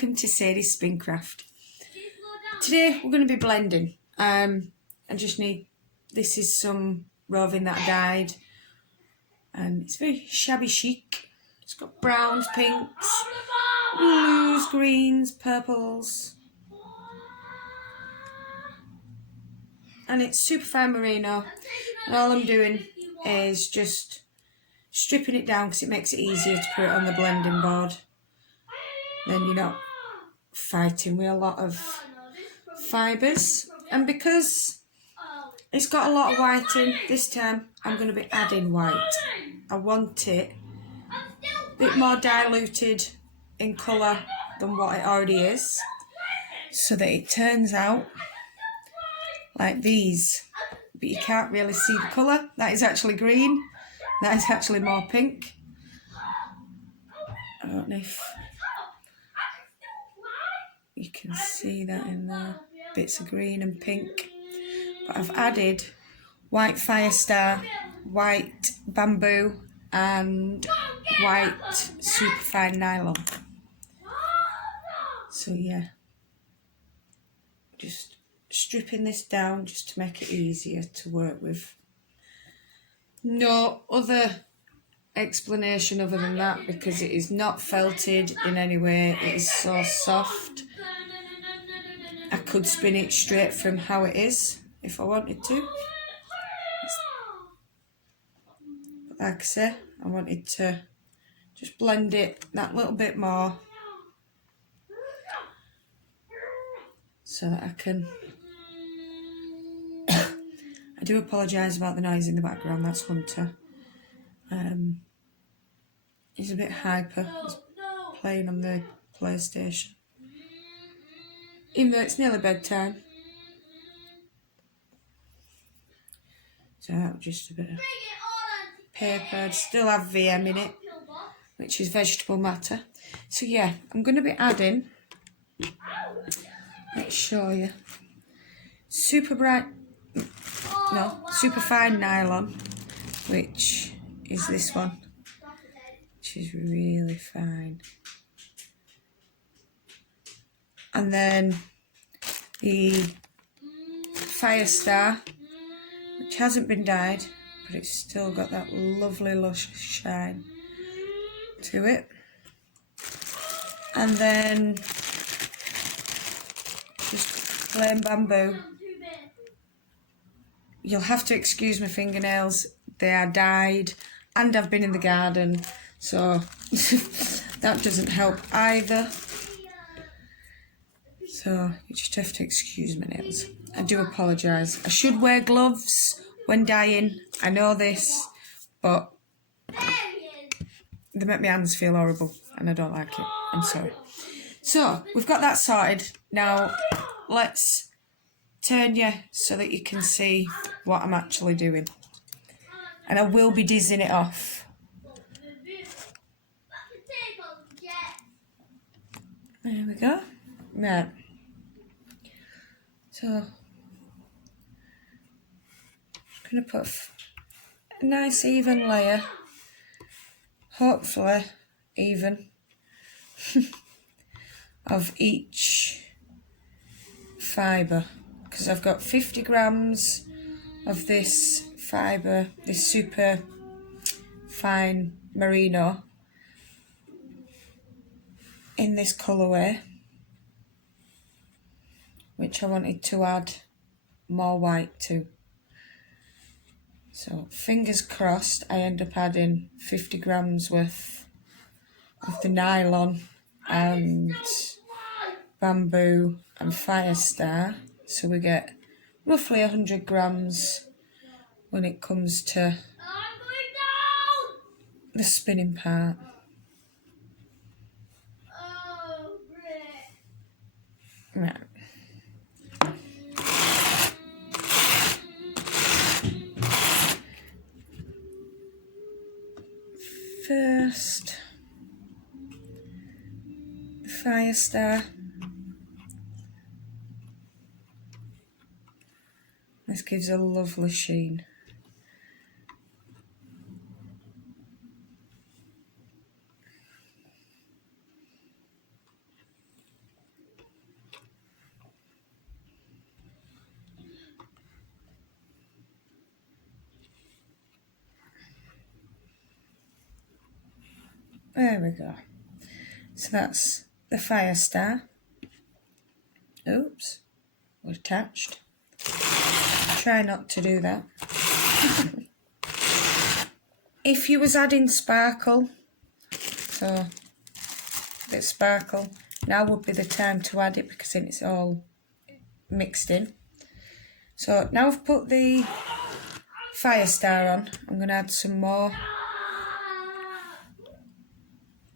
welcome to Sadie's Spincraft. Today we're going to be blending. I just need, this is some roving that I dyed, and it's very shabby chic. It's got browns, pinks, blues, greens, purples, and it's super fine merino. And all I'm doing is just stripping it down because it makes it easier to put it on the blending board. Then you're not fighting with a lot of fibres. And because it's got a lot of white in, this time I'm going to be adding white. I want it a bit more diluted in colour than what it already is, so that it turns out like these. But you can't really see the colour. That is actually green. That is actually more pink. I don't know if you can see that in there. Bits of green and pink. But I've added white Firestar, white bamboo and white superfine nylon. So yeah, just stripping this down just to make it easier to work with. No other explanation other than that, because it is not felted in any way. It is so soft. I could spin it straight from how it is if I wanted to. But like I say, I wanted to just blend it that little bit more so that I can... I do apologise about the noise in the background, that's Hunter. He's a bit hyper, he's playing on the PlayStation. Even though it's nearly bedtime. So that was just a bit of paper. I'd still have VM in it, which is vegetable matter. So yeah, I'm going to be adding, let's show you, super fine nylon, which is this one, which is really fine. And then the Firestar, which hasn't been dyed, but it's still got that lovely lush shine to it. And then just plain bamboo. You'll have to excuse my fingernails, they are dyed and I've been in the garden, so that doesn't help either. So you just have to excuse my nails. I do apologise. I should wear gloves when dyeing, I know this, but they make my hands feel horrible and I don't like it. I'm sorry. So we've got that sorted. Now let's turn you so that you can see what I'm actually doing. And I will be dizzing it off. There we go. Right. So, I'm going to put a nice even layer, hopefully even, of each fibre, because I've got 50 grams of this fibre, this super fine merino in this colourway, which I wanted to add more white to. So fingers crossed I end up adding 50 grams worth of the nylon and bamboo and Firestar, so we get roughly 100 grams when it comes to the spinning part. Right. First, the Firestar. This gives a lovely sheen. There we go. So that's the fire star. Oops, we're attached. Try not to do that. If you was adding sparkle, so a bit of sparkle, now would be the time to add it because then it's all mixed in. So now I've put the fire star on, I'm going to add some more.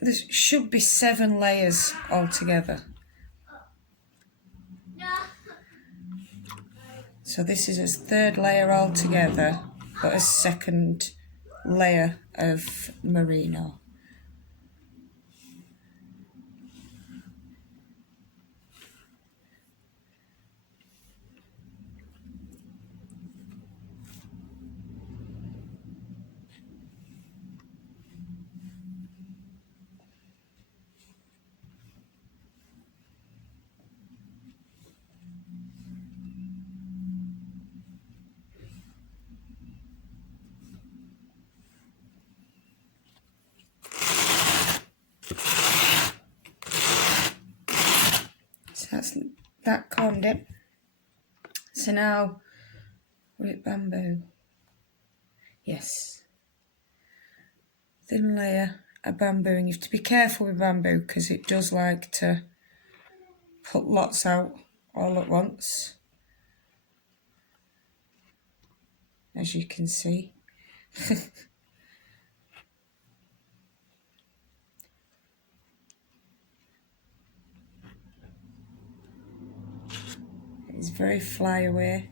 There should be 7 layers altogether. So this is its 3rd layer altogether, but a 2nd layer of merino. So that's that combed it. So now, was it bamboo? Yes. Thin layer of bamboo, and you have to be careful with bamboo because it does like to put lots out all at once, as you can see. It's very flyaway.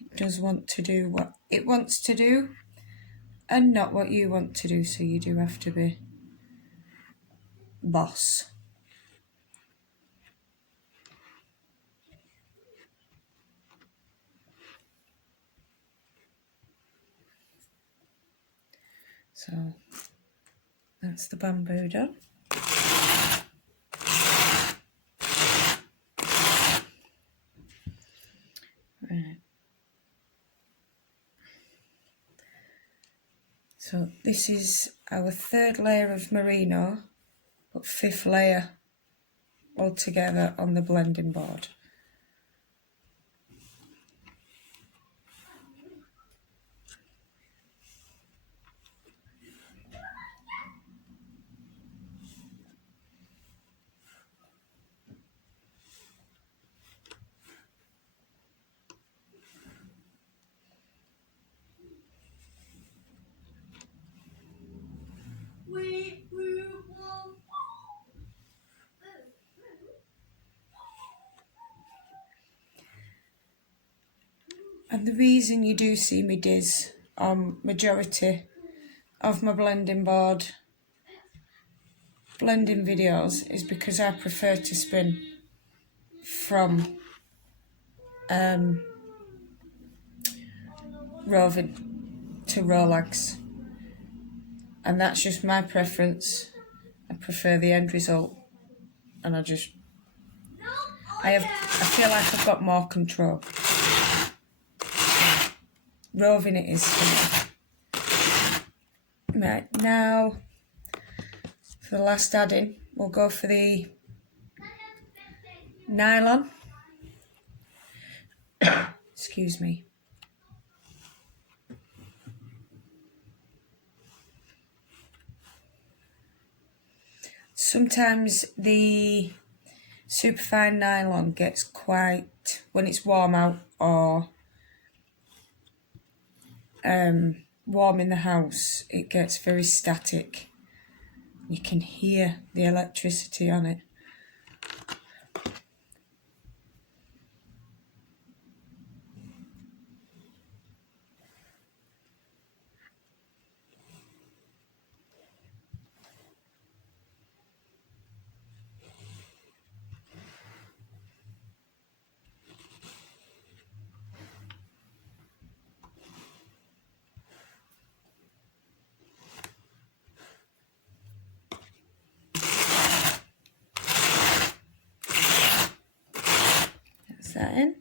It does want to do what it wants to do and not what you want to do, so you do have to be boss. So that's the bamboo done. Right. So this is our 3rd layer of merino, but 5th layer altogether on the blending board. And the reason you do see me Diz on majority of my blending board blending videos is because I prefer to spin from roving to Rolex, and that's just my preference. I prefer the end result, and I feel like I've got more control. Roving it is for me. Right, now for the last adding, we'll go for the nylon. Excuse me. Sometimes the superfine nylon gets quite, when it's warm out or warm in the house, it gets very static. You can hear the electricity on it. That in.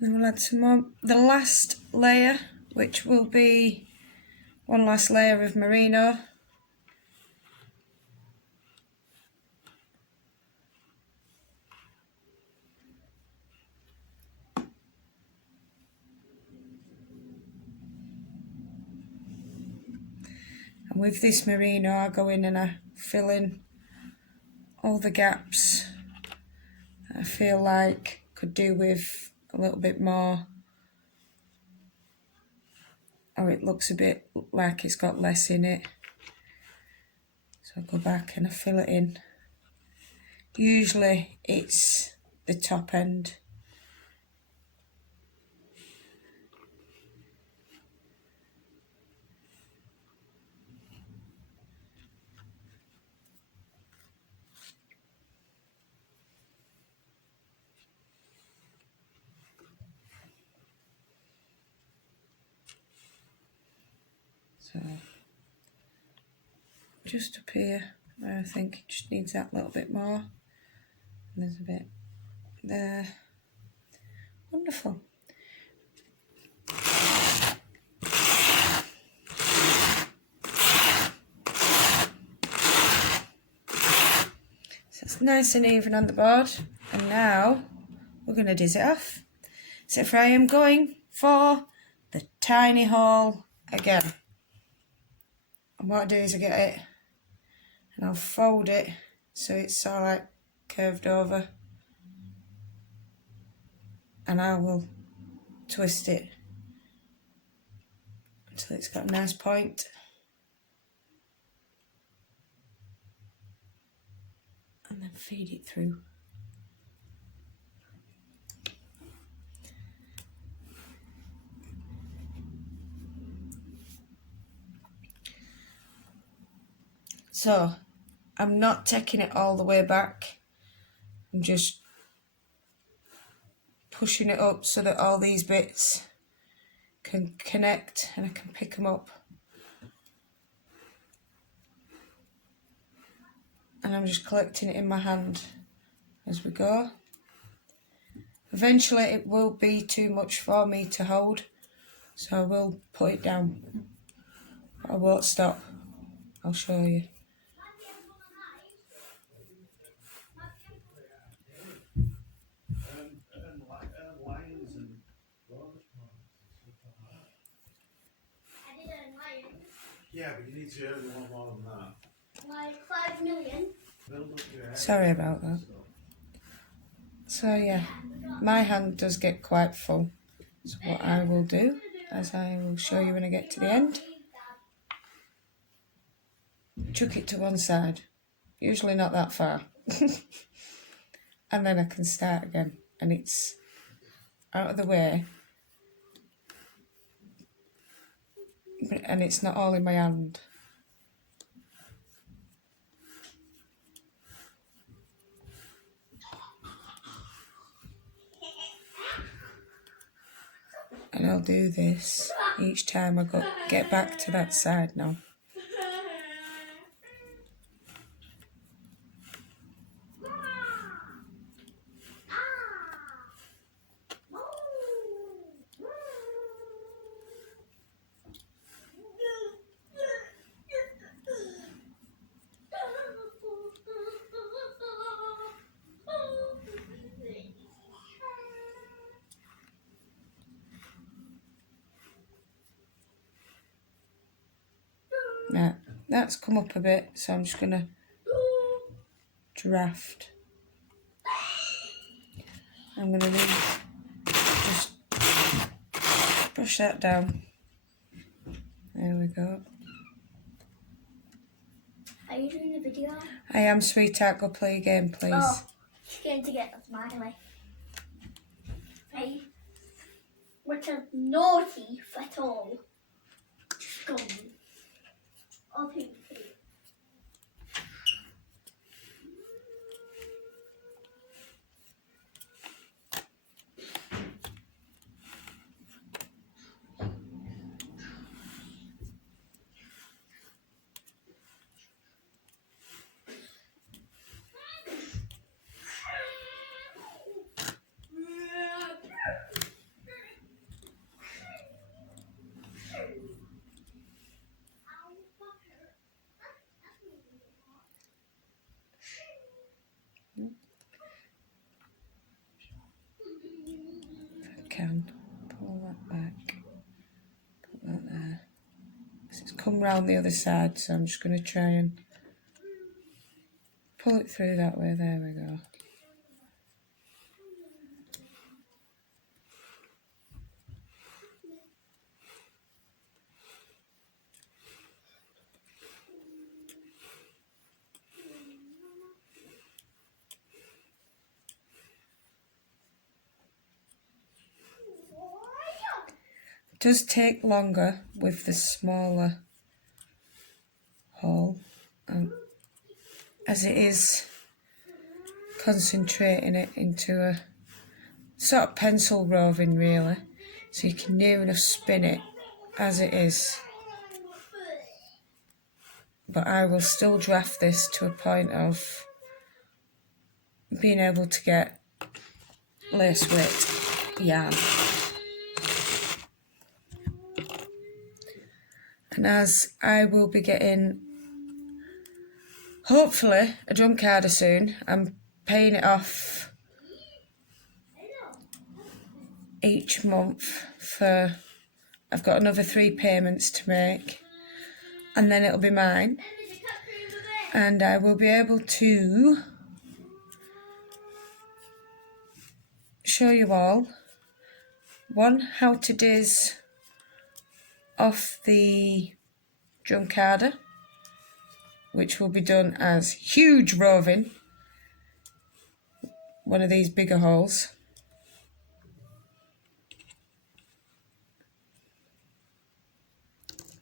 Then we'll add some more. The last layer, which will be one last layer of merino, And with this merino, I go in and I fill in all the gaps I feel like could do with a little bit more, or it looks a bit like it's got less in it. So I go back and I fill it in. Usually it's the top end. So just up here where I think it just needs that little bit more. And there's a bit there. Wonderful. So it's nice and even on the board. And now we're going to diz it off. So I am going for the tiny hole again. And what I do is I get it and I'll fold it so it's sort of like curved over. And I will twist it until it's got a nice point. And then feed it through. So I'm not taking it all the way back. I'm just pushing it up so that all these bits can connect and I can pick them up. And I'm just collecting it in my hand as we go. Eventually it will be too much for me to hold, so I will put it down. But I won't stop. I'll show you. Yeah, but you need to earn a lot more than that. Like 5 million? Sorry about that. So yeah, my hand does get quite full. So what I will do, as I will show you when I get to the end, chuck it to one side, usually not that far, and then I can start again, and it's out of the way, and it's not all in my hand. And I'll do this each time I get back to that side now. Now, that's come up a bit, so I'm just going to draft. I'm going to just brush that down. There we go. Are you doing the video? I am, sweetheart. Go play a game, please. Oh, she's going to get a smiley. Hey, which is naughty at all. Go. Okay. It's come round the other side, so I'm just going to try and pull it through that way. There we go. It does take longer with the smaller hole, as it is concentrating it into a sort of pencil roving really, so you can near enough spin it as it is. But I will still draft this to a point of being able to get lace weight yarn. And as I will be getting, hopefully, a drum carder soon, I'm paying it off each month for, I've got another 3 payments to make, and then it'll be mine. And I will be able to show you all, one, how to diz off the drum carder, which will be done as huge roving, one of these bigger holes.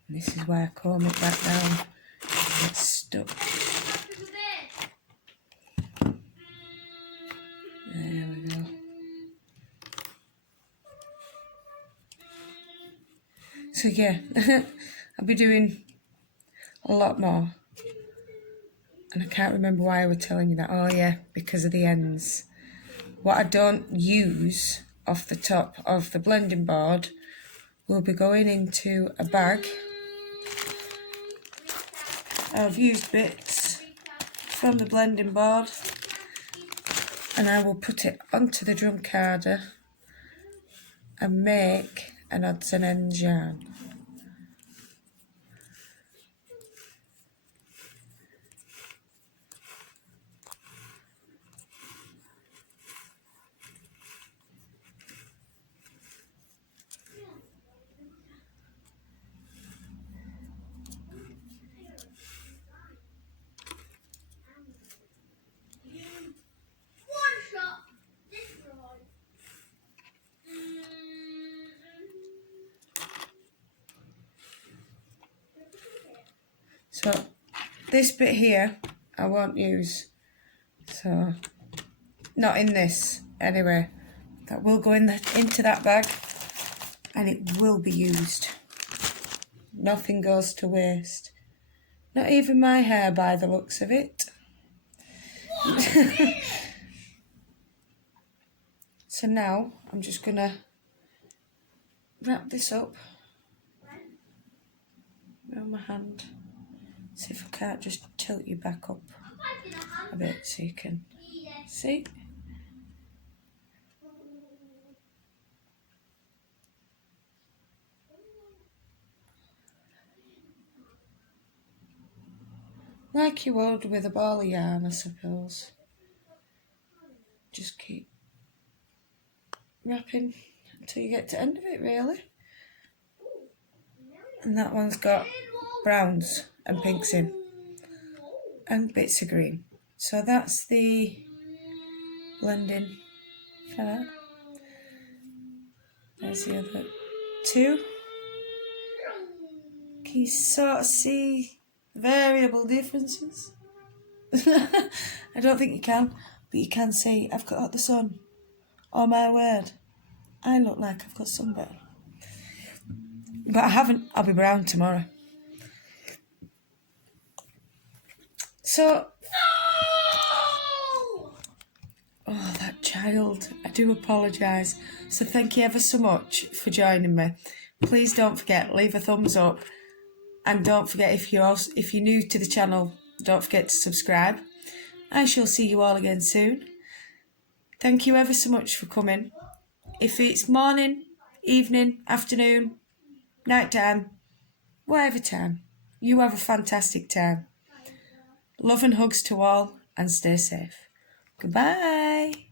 And this is why I comb it back down, it gets stuck. There we go. So yeah, I'll be doing a lot more. And I can't remember why I was telling you that. Oh yeah, because of the ends. What I don't use off the top of the blending board will be going into a bag. I've used bits from the blending board, and I will put it onto the drum carder and make an odds and ends yarn. So this bit here I won't use, so not in this anyway. That will go into that bag and it will be used. Nothing goes to waste. Not even my hair by the looks of it. So now I'm just gonna wrap this up around my hand. See if I can't just tilt you back up a bit so you can see. Like you would with a ball of yarn, I suppose. Just keep wrapping until you get to the end of it, really. And that one's got browns and pinks in, and bits of green. So that's the blending for that. There's the other 2. Can you sort of see variable differences? I don't think you can, but you can see I've got the sun. Oh my word, I look like I've got sunburn. But I haven't, I'll be brown tomorrow. So, oh, that child, I do apologise. So thank you ever so much for joining me. Please don't forget, leave a thumbs up. And don't forget, if you're new to the channel, don't forget to subscribe. I shall see you all again soon. Thank you ever so much for coming. If it's morning, evening, afternoon, night time, whatever time. You have a fantastic time. Love and hugs to all, and stay safe. Goodbye.